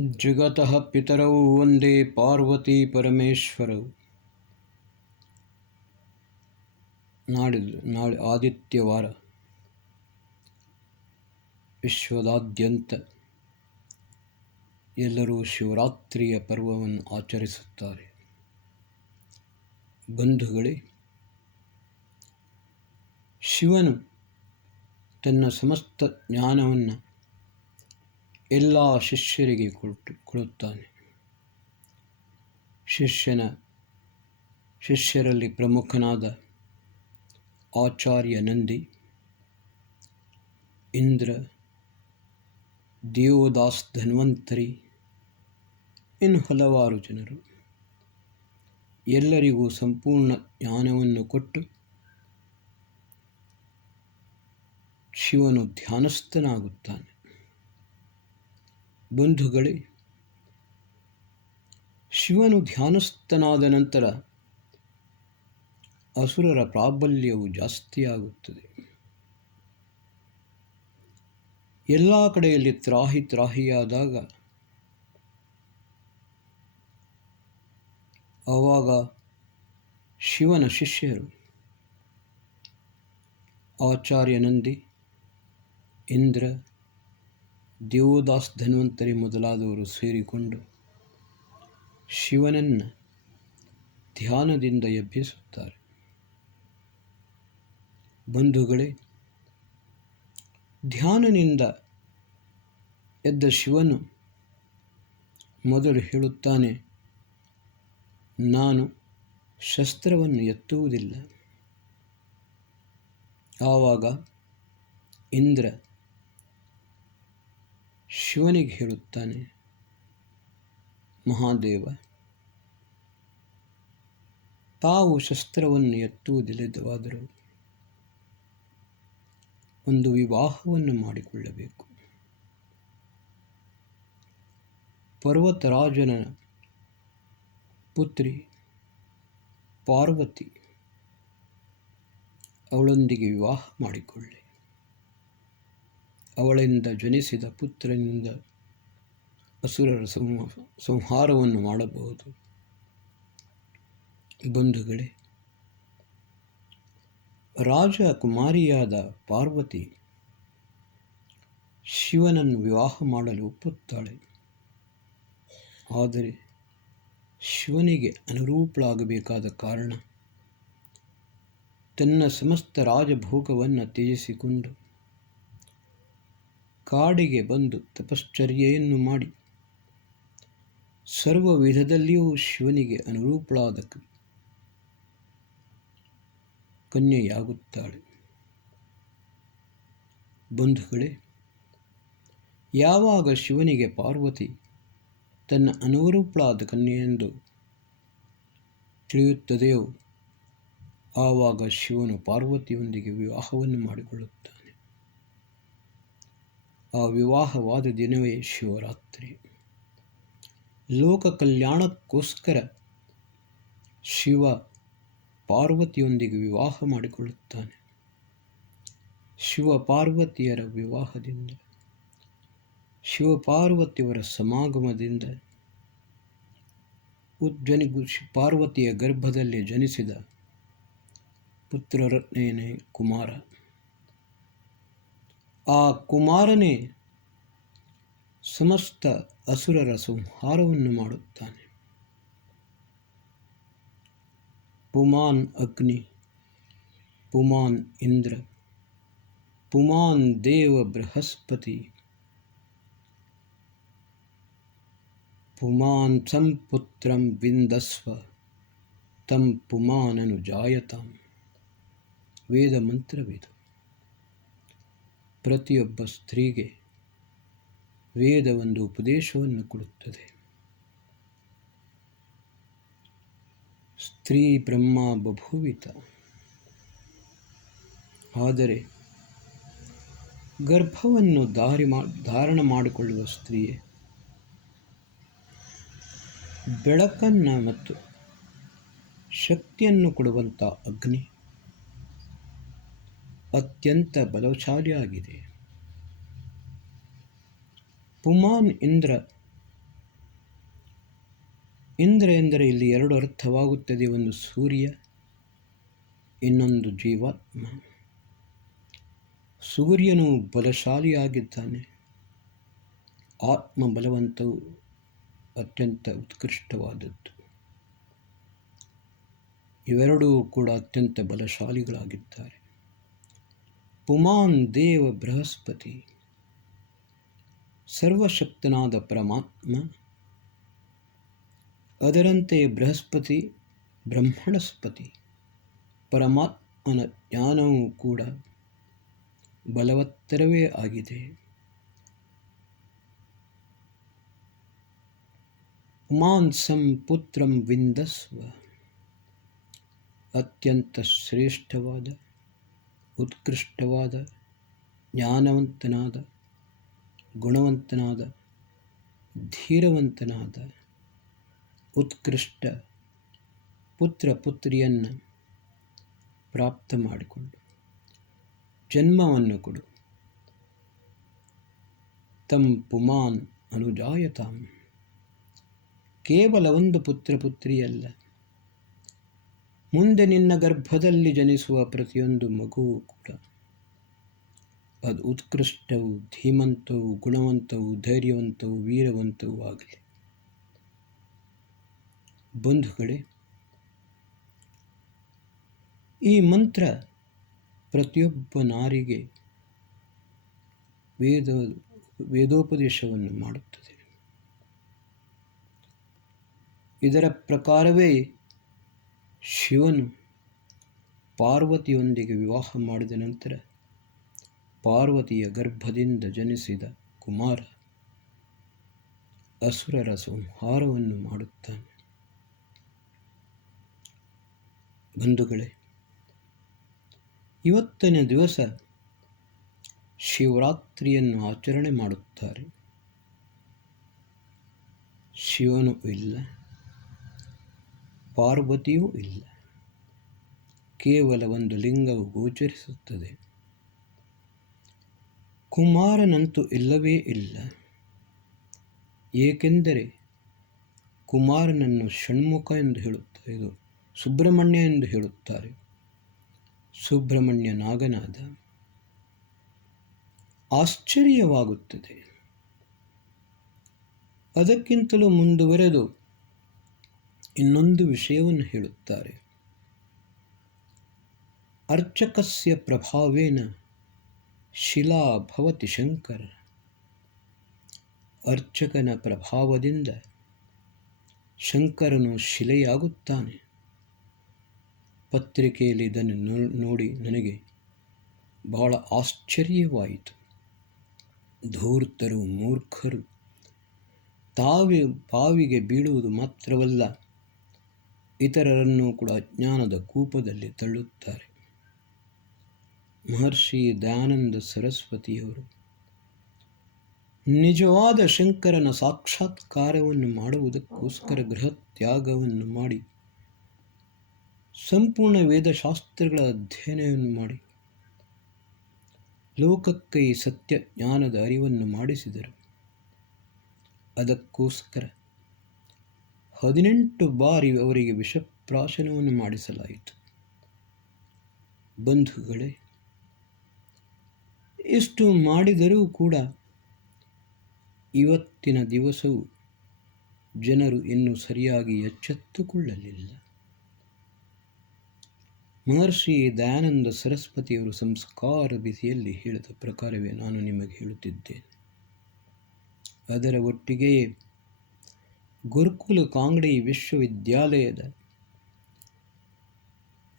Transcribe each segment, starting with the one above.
ಜಗತಃ ಪಿತರೌ ವಂದೇ ಪಾರ್ವತಿ ಪರಮೇಶ್ವರೌ. ನಾಳೆ ಆದಿತ್ಯವಾರ ವಿಶ್ವದಾದ್ಯಂತ ಎಲ್ಲರೂ ಶಿವರಾತ್ರಿಯ ಪರ್ವವನ್ನು ಆಚರಿಸುತ್ತಾರೆ. ಬಂಧುಗಳೇ, ಶಿವನು ತನ್ನ ಸಮಸ್ತ ಜ್ಞಾನವನ್ನು ಎಲ್ಲ ಶಿಷ್ಯರಿಗೆ ಕೊಡುತ್ತಾನೆ. ಶಿಷ್ಯರಲ್ಲಿ ಪ್ರಮುಖನಾದ ಆಚಾರ್ಯ ನಂದಿ, ಇಂದ್ರ, ದೇವದಾಸ್ ಧನ್ವಂತರಿ, ಇನ್ನು ಹಲವಾರು ಜನರು ಎಲ್ಲರಿಗೂ ಸಂಪೂರ್ಣ ಜ್ಞಾನವನ್ನು ಕೊಟ್ಟು ಶಿವನು ಧ್ಯಾನಸ್ಥನಾಗುತ್ತಾನೆ. ಬಂಧುಗಳೇ, ಶಿವನು ಧ್ಯಾನಸ್ಥನಾದ ನಂತರ ಅಸುರರ ಪ್ರಾಬಲ್ಯವು ಜಾಸ್ತಿಯಾಗುತ್ತದೆ. ಎಲ್ಲ ಕಡೆಯಲ್ಲಿ ತ್ರಾಹಿಯಾದಾಗ ಆವಾಗ ಶಿವನ ಶಿಷ್ಯರು ಆಚಾರ್ಯ ನಂದಿ, ಇಂದ್ರ, ದೇವದಾಸ್ ಧನ್ವಂತರಿ ಮೊದಲಾದವರು ಸೇರಿಕೊಂಡು ಶಿವನನ್ನು ಧ್ಯಾನದಿಂದ ಎಬ್ಬಿಸುತ್ತಾರೆ. ಬಂಧುಗಳೇ, ಧ್ಯಾನದಿಂದ ಎದ್ದ ಶಿವನು ಮೊದಲು ಹೇಳುತ್ತಾನೆ, ನಾನು ಶಸ್ತ್ರವನ್ನು ಎತ್ತುವುದಿಲ್ಲ. ಆವಾಗ ಇಂದ್ರ ಶಿವನಿಗೆ ಹೇಳುತ್ತಾನೆ, ಮಹಾದೇವ, ತಾವು ಶಸ್ತ್ರವನ್ನು ಎತ್ತುವುದಿಲ್ಲವಾದರೂ ಒಂದು ವಿವಾಹವನ್ನು ಮಾಡಿಕೊಳ್ಳಬೇಕು. ಪರ್ವತರಾಜನ ಪುತ್ರಿ ಪಾರ್ವತಿ, ಅವಳೊಂದಿಗೆ ವಿವಾಹ ಮಾಡಿಕೊಳ್ಳಿ. ಅವಳಿಂದ ಜನಿಸಿದ ಪುತ್ರನಿಂದ ಅಸುರರ ಸಂಹಾರವನ್ನು ಮಾಡಬಹುದು. ಬಂಧುಗಳೇ, ರಾಜಕುಮಾರಿಯಾದ ಪಾರ್ವತಿ ಶಿವನನ್ನು ವಿವಾಹ ಮಾಡಲು ಒಪ್ಪುತ್ತಾಳೆ. ಆದರೆ ಶಿವನಿಗೆ ಅನುರೂಪಳಾಗಬೇಕಾದ ಕಾರಣ ತನ್ನ ಸಮಸ್ತ ರಾಜಭೋಗವನ್ನು ತ್ಯಜಿಸಿಕೊಂಡು ಕಾಡಿಗೆ ಬಂದು ತಪಶ್ಚರ್ಯೆಯನ್ನು ಮಾಡಿ ಸರ್ವ ವಿಧದಲ್ಲಿಯೂ ಶಿವನಿಗೆ ಅನುರೂಪಳಾದ ಕನ್ಯೆಯಾಗುತ್ತಾಳೆ. ಬಂಧುಗಳೇ, ಯಾವಾಗ ಶಿವನಿಗೆ ಪಾರ್ವತಿ ತನ್ನ ಅನುರೂಪಳಾದ ಕನ್ಯೆಯೆಂದು ತಿಳಿಯುತ್ತದೆಯೋ ಆವಾಗ ಶಿವನು ಪಾರ್ವತಿಯೊಂದಿಗೆ ವಿವಾಹವನ್ನು ಮಾಡಿಕೊಳ್ಳುತ್ತಾನೆ. ಆ ವಿವಾಹವಾದ ದಿನವೇ ಶಿವರಾತ್ರಿ. ಲೋಕ ಕಲ್ಯಾಣಕ್ಕೋಸ್ಕರ ಶಿವ ಪಾರ್ವತಿಯೊಂದಿಗೆ ವಿವಾಹ ಮಾಡಿಕೊಳ್ಳುತ್ತಾನೆ. ಶಿವ ಪಾರ್ವತಿಯರ ವಿವಾಹದಿಂದ, ಶಿವಪಾರ್ವತಿಯವರ ಸಮಾಗಮದಿಂದ ಪಾರ್ವತಿಯ ಗರ್ಭದಲ್ಲಿ ಜನಿಸಿದ ಪುತ್ರರತ್ನೇನೇ ಕುಮಾರ. ಆ ಕುಮಾರನೇ ಸಮಸ್ತ ಅಸುರರ ಸಂಹಾರವನ್ನು ಮಾಡುತ್ತಾನೆ. ಪುಮಾನ್ ಅಗ್ನಿ, ಪುಮಾನ್ ಇಂದ್ರ, ಪುಮಾನ್ ದೇವ ಬೃಹಸ್ಪತಿ, ಪುಮಾನ್ ಸಂಪುತ್ರಂ ವಿಂದಸ್ವ ತಂ ಪುಮಾನನು ಜಾಯತಾಂ. ವೇದ ಮಂತ್ರವಿದು. ಪ್ರತಿಯೊಬ್ಬ ಸ್ತ್ರೀಗೆ ವೇದ ಒಂದು ಉಪದೇಶವನ್ನು ಕೊಡುತ್ತದೆ. ಸ್ತ್ರೀ ಬ್ರಹ್ಮ ಬಭೂವಿತ. ಆದರೆ ಗರ್ಭವನ್ನು ಧಾರಣ ಮಾಡಿಕೊಳ್ಳುವ ಸ್ತ್ರೀಯೇ ಬೆಳಕನ್ನು ಮತ್ತು ಶಕ್ತಿಯನ್ನು ಕೊಡುವಂಥ ಅಗ್ನಿ ಅತ್ಯಂತ ಬಲಶಾಲಿಯಾಗಿದೆ. ಪುಮಾನ್ ಇಂದ್ರ ಇಂದ್ರ ಎಂದರೆ ಇಲ್ಲಿ ಎರಡು ಅರ್ಥವಾಗುತ್ತದೆ. ಒಂದು ಸೂರ್ಯ, ಇನ್ನೊಂದು ಜೀವಾತ್ಮ. ಸೂರ್ಯನು ಬಲಶಾಲಿಯಾಗಿದ್ದಾನೆ, ಆತ್ಮ ಬಲವಂತವು ಅತ್ಯಂತ ಉತ್ಕೃಷ್ಟವಾದದ್ದು. ಇವೆರಡೂ ಕೂಡ ಅತ್ಯಂತ ಬಲಶಾಲಿಗಳಾಗಿದ್ದಾರೆ. ಪುಮಾನ್ ದೇವ ಬೃಹಸ್ಪತಿ, ಸರ್ವಶಕ್ತನಾದ ಪರಮಾತ್ಮ. ಅದರಂತೆ ಬೃಹಸ್ಪತಿ ಬ್ರಹ್ಮಣಸ್ಪತಿ. ಪರಮಾತ್ಮನ ಜ್ಞಾನವೂ ಕೂಡ ಬಲವತ್ತರವೇ ಆಗಿದೆ. ಪುಮಾನ್ಸಂ ಪುತ್ರಂ ವಿಂದಸ್ವ, ಅತ್ಯಂತ ಶ್ರೇಷ್ಠವಾದ, ಉತ್ಕೃಷ್ಟವಾದ, ಜ್ಞಾನವಂತನಾದ, ಗುಣವಂತನಾದ, ಧೀರವಂತನಾದ, ಉತ್ಕೃಷ್ಟ ಪುತ್ರ ಪುತ್ರಿಯನ್ನು ಪ್ರಾಪ್ತ ಮಾಡಿಕೊಂಡು ಜನ್ಮವನ್ನು ಕೊಡು. ತಂ ಪುಮಾನ್ ಅನುಜಾಯತಾಂ, ಕೇವಲ ಒಂದು ಪುತ್ರ ಪುತ್ರಿಯಲ್ಲ, ಮುಂದೆ ನಿನ್ನ ಗರ್ಭದಲ್ಲಿ ಜನಿಸುವ ಪ್ರತಿಯೊಂದು ಮಗುವೂ ಕೂಡ ಅದು ಉತ್ಕೃಷ್ಟವೂ, ಧೀಮಂತವೂ, ಗುಣವಂತವೂ, ಧೈರ್ಯವಂತವೂ, ವೀರವಂತವೂ ಆಗಲಿ. ಬಂಧುಗಳೇ, ಈ ಮಂತ್ರ ಪ್ರತಿಯೊಬ್ಬ ನಾರಿಗೆ ವೇದೋಪದೇಶವನ್ನು ಮಾಡುತ್ತದೆ. ಇದರ ಪ್ರಕಾರವೇ ಶಿವನು ಪಾರ್ವತಿಯೊಂದಿಗೆ ವಿವಾಹ ಮಾಡಿದ ನಂತರ ಪಾರ್ವತಿಯ ಗರ್ಭದಿಂದ ಜನಿಸಿದ ಕುಮಾರ ಅಸುರರ ಸಂಹಾರವನ್ನು ಮಾಡುತ್ತಾನೆ. ಬಂಧುಗಳೇ, ಇವತ್ತಿನ ದಿವಸ ಶಿವರಾತ್ರಿಯನ್ನು ಆಚರಣೆ ಮಾಡುತ್ತಾರೆ. ಶಿವನು ಇಲ್ಲ, ಪಾರ್ವತಿಯೂ ಇಲ್ಲ, ಕೇವಲ ಒಂದು ಲಿಂಗವು ಗೋಚರಿಸುತ್ತದೆ. ಕುಮಾರನಂತೂ ಇಲ್ಲವೇ ಇಲ್ಲ. ಏಕೆಂದರೆ ಕುಮಾರನನ್ನು ಷಣ್ಮುಖ ಎಂದು ಹೇಳುತ್ತಾರೆ, ಇದು ಸುಬ್ರಹ್ಮಣ್ಯ ಎಂದು ಹೇಳುತ್ತಾರೆ. ಸುಬ್ರಹ್ಮಣ್ಯ ನಾಗನಾದ. ಆಶ್ಚರ್ಯವಾಗುತ್ತದೆ. ಅದಕ್ಕಿಂತಲೂ ಮುಂದುವರೆದು ಇನ್ನೊಂದು ವಿಷಯವನ್ನು ಹೇಳುತ್ತಾರೆ. ಅರ್ಚಕಸ್ಯ ಪ್ರಭಾವೇನ ಶಿಲಾ ಭವತಿ ಶಂಕರ. ಅರ್ಚಕನ ಪ್ರಭಾವದಿಂದ ಶಂಕರನು ಶಿಲೆಯಾಗುತ್ತಾನೆ. ಪತ್ರಿಕೆಯಲ್ಲಿ ಇದನ್ನು ನೋಡಿ ನನಗೆ ಬಹಳ ಆಶ್ಚರ್ಯವಾಯಿತು. ಧೂರ್ತರು, ಮೂರ್ಖರು ಬಾವಿಗೆ ಬೀಳುವುದು ಮಾತ್ರವಲ್ಲ, ಇತರರನ್ನು ಕೂಡ ಅಜ್ಞಾನದ ಕೂಪದಲ್ಲಿ ತಳ್ಳುತ್ತಾರೆ. ಮಹರ್ಷಿ ದಯಾನಂದ ಸರಸ್ವತಿಯವರು ನಿಜವಾದ ಶಂಕರನ ಸಾಕ್ಷಾತ್ಕಾರವನ್ನು ಮಾಡುವುದಕ್ಕೋಸ್ಕರ ಗೃಹತ್ಯಾಗವನ್ನು ಮಾಡಿ ಸಂಪೂರ್ಣ ವೇದಶಾಸ್ತ್ರಗಳ ಅಧ್ಯಯನವನ್ನು ಮಾಡಿ ಲೋಕಕ್ಕೆ ಈ ಸತ್ಯ ಜ್ಞಾನದ ಅರಿವನ್ನು ಮಾಡಿಸಿದರು. ಅದಕ್ಕೋಸ್ಕರ 18 ಬಾರಿ ಅವರಿಗೆ ವಿಷಪ್ರಾಶನವನ್ನು ಮಾಡಿಸಲಾಯಿತು. ಬಂಧುಗಳೇ, ಇಷ್ಟು ಮಾಡಿದರೂ ಕೂಡ ಇವತ್ತಿನ ದಿವಸವೂ ಜನರು ಇನ್ನೂ ಸರಿಯಾಗಿ ಎಚ್ಚೆತ್ತುಕೊಳ್ಳಲಿಲ್ಲ. ಮಹರ್ಷಿ ದಯಾನಂದ ಸರಸ್ವತಿಯವರು ಸಂಸ್ಕಾರ ಬಿಸಿಯಲ್ಲಿ ಹೇಳಿದ ಪ್ರಕಾರವೇ ನಾನು ನಿಮಗೆ ಹೇಳುತ್ತಿದ್ದೇನೆ. ಅದರ ಒಟ್ಟಿಗೆಯೇ ಗುರುಕುಲ ಕಾಂಗ್ಡಿ ವಿಶ್ವವಿದ್ಯಾಲಯದ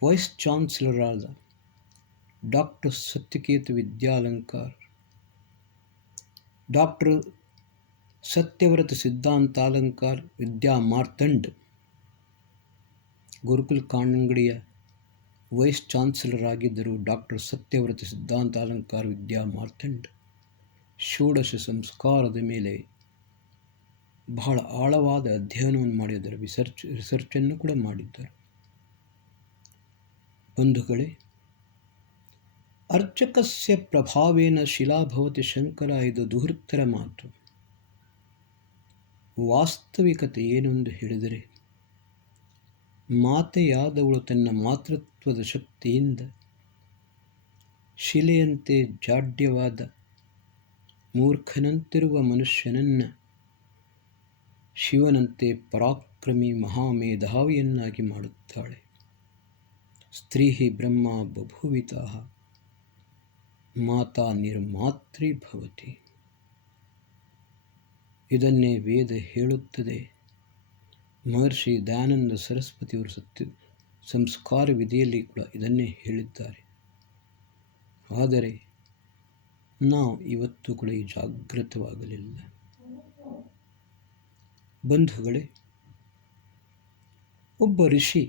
ವೈಸ್ ಚಾನ್ಸಲರ್ ಆದ ಡಾಕ್ಟರ್ ಸತ್ಯಕೇತು ವಿದ್ಯಾಲಂಕಾರ್, ಡಾಕ್ಟರ್ ಸತ್ಯವ್ರತ ಸಿದ್ಧಾಂತಾಲಂಕಾರ್ ವಿದ್ಯಾ ಮಾರ್ತಂಡ್, ಗುರುಕುಲ ಕಾಂಗ್ಡಿಯ ವೈಸ್ ಚಾನ್ಸಲರ್ ಆಗಿದ್ದರು ಡಾಕ್ಟರ್ ಸತ್ಯವ್ರತ ಸಿದ್ಧಾಂತಾಲಂಕಾರ್ ವಿದ್ಯಾ ಮಾರ್ತಂಡ್. ಷೋಡಶ ಸಂಸ್ಕಾರದ ಮೇಲೆ ಬಹಳ ಆಳವಾದ ಅಧ್ಯಯನವನ್ನು ಮಾಡಿದ್ದಾರೆ, ರಿಸರ್ಚನ್ನು ಕೂಡ ಮಾಡಿದ್ದಾರೆ. ಬಂಧುಗಳೇ, ಅರ್ಚಕಸ್ಯ ಪ್ರಭಾವೇನ ಶಿಲಾಭವತಿ ಶಂಕರ, ಇದು ದುಹೃತ್ತರ ಮಾತು. ವಾಸ್ತವಿಕತೆ ಏನೆಂದು ಹೇಳಿದರೆ, ಮಾತೆಯಾದವಳು ತನ್ನ ಮಾತೃತ್ವದ ಶಕ್ತಿಯಿಂದ ಶಿಲೆಯಂತೆ ಜಾಡ್ಯವಾದ ಮೂರ್ಖನಂತಿರುವ ಮನುಷ್ಯನನ್ನು ಶಿವನಂತೆ ಪರಾಕ್ರಮಿ ಮಹಾಮೇಧಾವಿಯನ್ನಾಗಿ ಮಾಡುತ್ತಾಳೆ. ಸ್ತ್ರೀ ಬ್ರಹ್ಮ ಬಭೂವಿತಃ ಮಾತಾ ನಿರ್ಮಾತ್ರಿ ಭವತಿ. ಇದನ್ನೇ ವೇದ ಹೇಳುತ್ತದೆ. ಮಹರ್ಷಿ ದಯಾನಂದ ಸರಸ್ವತಿಯವರು ಸಂಸ್ಕಾರ ವಿಧಿಯಲ್ಲಿ ಕೂಡ ಇದನ್ನೇ ಹೇಳಿದ್ದಾರೆ. ಆದರೆ ನಾವು ಇವತ್ತು ಕೂಡ ಈ ಜಾಗೃತವಾಗಲಿಲ್ಲ. ಬಂಧುಗಳೇ, ಒಬ್ಬ ಋಷಿ,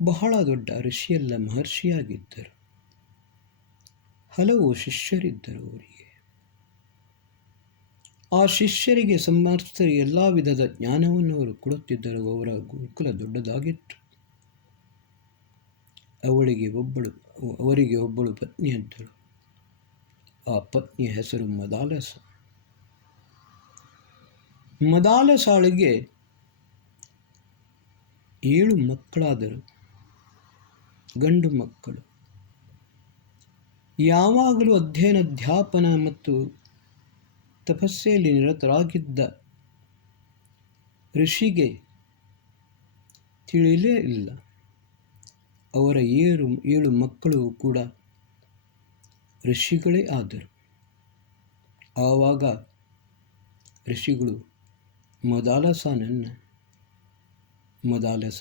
ಬಹಳ ದೊಡ್ಡ ಋಷಿಯಲ್ಲ, ಮಹರ್ಷಿಯಾಗಿದ್ದರು. ಹಲವು ಶಿಷ್ಯರಿದ್ದರು ಅವರಿಗೆ. ಆ ಶಿಷ್ಯರಿಗೆ ಸಮರ್ಥ ಎಲ್ಲ ವಿಧದ ಜ್ಞಾನವನ್ನು ಅವರು ಕೊಡುತ್ತಿದ್ದರು. ಅವರ ಗುರುಕುಲ ದೊಡ್ಡದಾಗಿತ್ತು. ಅವರಿಗೆ ಒಬ್ಬಳು ಪತ್ನಿಯಿದ್ದಳು. ಆ ಪತ್ನಿಯ ಹೆಸರು ಮದಾಲಸ. ಮದಾಲಸಾಳಿಗೆ 7 ಮಕ್ಕಳಾದರು, ಗಂಡು ಮಕ್ಕಳು. ಯಾವಾಗಲೂ ಅಧ್ಯಯನ ಮತ್ತು ತಪಸ್ಸೆಯಲ್ಲಿ ನಿರತರಾಗಿದ್ದ ಋಷಿಗೆ ತಿಳಿಯಲೇ ಇಲ್ಲ. ಅವರ 7 ಮಕ್ಕಳು ಕೂಡ ಋಷಿಗಳೇ ಆದರು. ಆವಾಗ ಋಷಿಗಳು ಮದಾಲಸ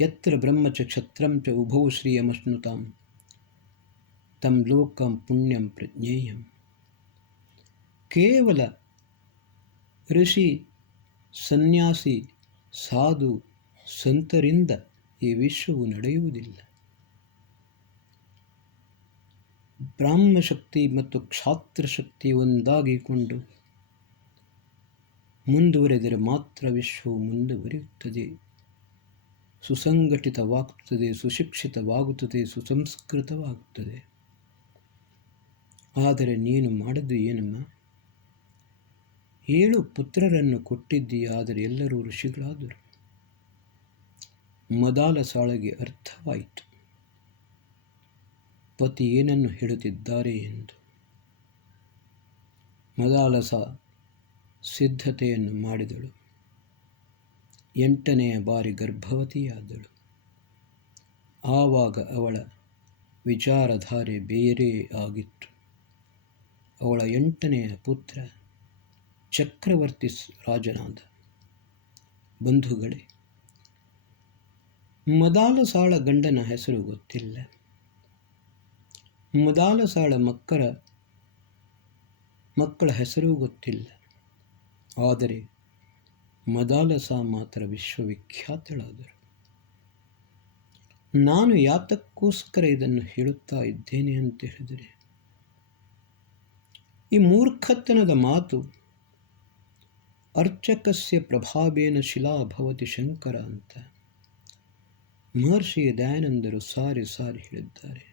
ಯತ್ರ ಬ್ರಹ್ಮಚ ಕ್ಷತ್ರಂ ಚ ಉಭೌ ಶ್ರಿಯಮಶ್ನುತಾಂ ತಂ ಲೋಕಂ ಪುಣ್ಯಂ ಪ್ರಜ್ಞೇಯಂ. ಕೇವಲ ಋಷಿ, ಸನ್ಯಾಸಿ, ಸಾಧು, ಸಂತರಿಂದ ಈ ವಿಶ್ವವು ನಡೆಯುವುದಿಲ್ಲ. ಬ್ರಾಹ್ಮಶಕ್ತಿ ಮತ್ತು ಕ್ಷಾತ್ರಶಕ್ತಿ ಒಂದಾಗಿಕೊಂಡು ಮುಂದುವರೆದರೆ ಮಾತ್ರ ವಿಶ್ವವು ಮುಂದುವರಿಯುತ್ತದೆ, ಸುಸಂಘಟಿತವಾಗುತ್ತದೆ, ಸುಶಿಕ್ಷಿತವಾಗುತ್ತದೆ, ಸುಸಂಸ್ಕೃತವಾಗುತ್ತದೆ. ಆದರೆ ನೀನು ಮಾಡಿದ್ದು ಏನಮ್ಮ? 7 ಪುತ್ರರನ್ನು ಕೊಟ್ಟಿದ್ದೀಯ, ಆದರೆ ಎಲ್ಲರೂ ಋಷಿಗಳಾದರು. ಮದಾಲಸಾಳಿಗೆ ಅರ್ಥವಾಯಿತು ಪತಿ ಏನನ್ನು ಹೇಳುತ್ತಿದ್ದಾರೆ ಎಂದು. ಮದಾಲಸ ಸಿದ್ಧತೆಯನ್ನು ಮಾಡಿದಳು. 8ನೆಯ ಬಾರಿ ಗರ್ಭವತಿಯಾದಳು. ಆವಾಗ ಅವಳ ವಿಚಾರಧಾರೆ ಬೇರೆ ಆಗಿತ್ತು. ಅವಳ 8ನೆಯ ಪುತ್ರ ಚಕ್ರವರ್ತಿ ರಾಜನಾದ. ಬಂಧುಗಳೇ, ಮದಾಲಸಾಳ ಗಂಡನ ಹೆಸರು ಗೊತ್ತಿಲ್ಲ. ಮದಾಲಸಾಳ ಮಕ್ಕಳ ಹೆಸರು ಗೊತ್ತಿಲ್ಲ. ಆದರೆ ಮದಾಲಸ ಮಾತ್ರ ವಿಶ್ವವಿಖ್ಯಾತಳಾದರು. ನಾನು ಯಾತಕ್ಕೋಸ್ಕರ ಇದನ್ನು ಹೇಳುತ್ತಾ ಇದ್ದೇನೆ ಅಂತ ಹೇಳಿದರೆ, ಈ ಮೂರ್ಖತನದ ಮಾತು ಅರ್ಚಕಸ್ಯ ಪ್ರಭಾವೇನ ಶಿಲಾ ಭವತಿ ಶಂಕರ ಅಂತ ಮಹರ್ಷಿ ದಯಾನಂದರು ಸಾರಿ ಹೇಳಿದ್ದಾರೆ.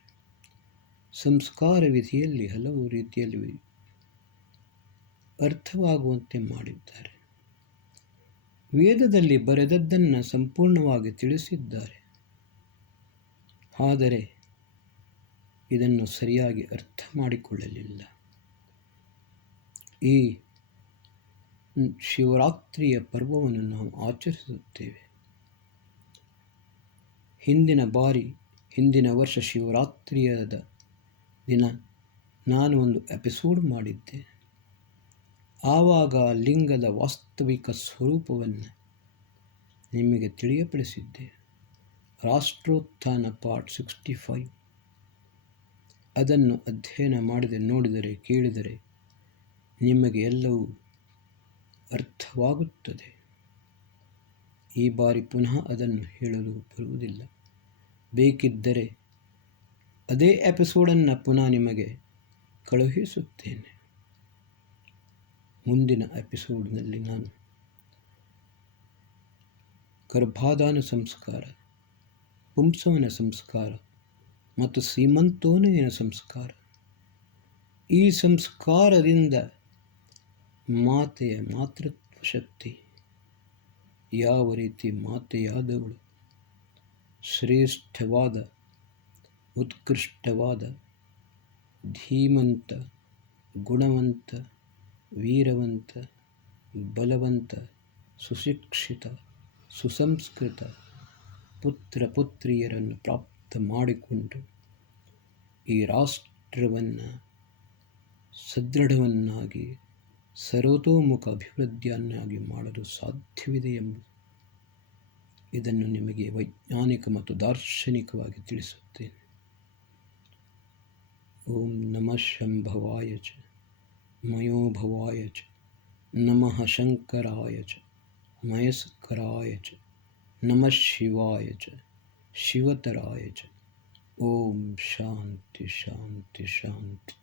ಸಂಸ್ಕಾರ ವಿಧಿಯಲ್ಲಿ ಹಲವು ರೀತಿಯಲ್ಲಿ ಅರ್ಥವಾಗುವಂತೆ ಮಾಡಿದ್ದಾರೆ. ವೇದದಲ್ಲಿ ಬರೆದದ್ದನ್ನು ಸಂಪೂರ್ಣವಾಗಿ ತಿಳಿಸಿದ್ದಾರೆ. ಆದರೆ ಇದನ್ನು ಸರಿಯಾಗಿ ಅರ್ಥ ಮಾಡಿಕೊಳ್ಳಲಿಲ್ಲ. ಈ ಶಿವರಾತ್ರಿಯ ಪರ್ವವನ್ನು ನಾವು ಆಚರಿಸುತ್ತೇವೆ. ಹಿಂದಿನ ವರ್ಷ ಶಿವರಾತ್ರಿಯಾದ ದಿನ ನಾನು ಒಂದು ಎಪಿಸೋಡ್ ಮಾಡಿದ್ದೆ. ಆವಾಗ ಲಿಂಗದ ವಾಸ್ತವಿಕ ಸ್ವರೂಪವನ್ನು ನಿಮಗೆ ತಿಳಿಯಪಡಿಸಿದ್ದೆ. ರಾಷ್ಟ್ರೋತ್ಥಾನ ಪಾರ್ಟ್ 65. ಅದನ್ನು ಅಧ್ಯಯನ ನೋಡಿದರೆ ಕೇಳಿದರೆ ನಿಮಗೆ ಎಲ್ಲವೂ ಅರ್ಥವಾಗುತ್ತದೆ. ಈ ಬಾರಿ ಪುನಃ ಅದನ್ನು ಹೇಳಲು ಬರುವುದಿಲ್ಲ. ಬೇಕಿದ್ದರೆ ಅದೇ ಎಪಿಸೋಡನ್ನು ಪುನಃ ನಿಮಗೆ ಕಳುಹಿಸುತ್ತೇನೆ. ಮುಂದಿನ ಎಪಿಸೋಡ್ನಲ್ಲಿ ನಾನು ಗರ್ಭಾಧಾನ ಸಂಸ್ಕಾರ, ಪುಂಸವನ ಸಂಸ್ಕಾರ ಮತ್ತು ಸೀಮಂತೋನ್ನಯನ ಸಂಸ್ಕಾರ, ಈ ಸಂಸ್ಕಾರದಿಂದ ಮಾತೆಯ ಮಾತೃತ್ವ ಶಕ್ತಿ, ಯಾವ ರೀತಿ ಮಾತೆಯಾದವಳು ಶ್ರೇಷ್ಠವಾದ, ಉತ್ಕೃಷ್ಟವಾದ, ಧೀಮಂತ, ಗುಣವಂತ, ವೀರವಂತ, ಬಲವಂತ, ಸುಶಿಕ್ಷಿತ, ಸುಸಂಸ್ಕೃತ ಪುತ್ರ ಪುತ್ರಿಯರನ್ನು ಪ್ರಾಪ್ತ ಮಾಡಿಕೊಂಡು ಈ ರಾಷ್ಟ್ರವನ್ನು ಸದೃಢವನ್ನಾಗಿ ಸರ್ವತೋಮುಖ ಅಭಿವೃದ್ಧಿಯನ್ನಾಗಿ ಮಾಡಲು ಸಾಧ್ಯವಿದೆ ಎಂಬುದು ಇದನ್ನು ನಿಮಗೆ ವೈಜ್ಞಾನಿಕ ಮತ್ತು ದಾರ್ಶನಿಕವಾಗಿ ತಿಳಿಸುತ್ತೇನೆ. ಓಂ ನಮಃ ಶಂಭವಾಯ ಚ ಮಯೋಭವಾಯ ಚ ನಮಃ ಶಂಕರಾಯ ಚ ಮಯಸ್ಕರಾಯ ಚ ನಮಃ ಶಿವಾಯ ಚ ಶಿವತರಾಯ ಚ. ಓಂ ಶಾಂತಿ ಶಾಂತಿ ಶಾಂತಿ.